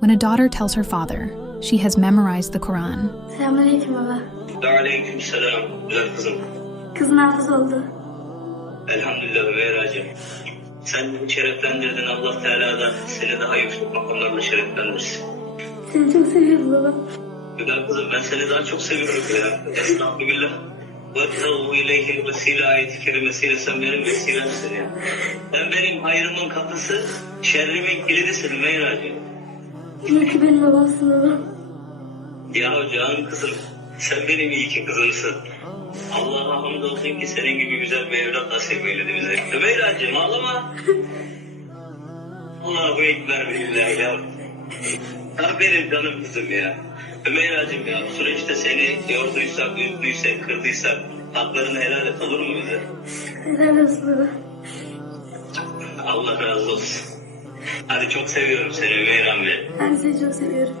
When a daughter tells her father she has memorized the Quran, Selamünaleyküm baba. Aleykümselam güzel kızım. Kızın hafız oldu. Elhamdülillah Meyracığım. Sen beni şereflendirdin. Allah Teala da seni daha yüksek makamlarla şereflendirsin. Seni çok seviyorum baba. Güzel kızım ben seni daha çok seviyorum ya. Estağfurullah. وَاتَّوْهُ اِلَيْهِ vesile ayet-i kerimesiyle sen benim vesilemsin ya. Sen benim hayrımın kapısı, şerrimin kilidisisin Meyracığım. İyi ki benim babamsın baba. Ya canım kızım, sen benim iyi ki kızımsın. Allah'a hamdolsun ki senin gibi güzel bir evlat nasip eyledi bize. Meyracığım ağlama. Allahu Ekber billah ya. Ha benim canım kızım ya. Meyracığım ya bu süreçte seni yorduysak, üzdüysek, kırdıysak haklarını helal et olur mu bize? Helal olsun baba. Allah razı olsun. Hadi çok seviyorum seni Meyran Bey. Ben seni çok seviyorum.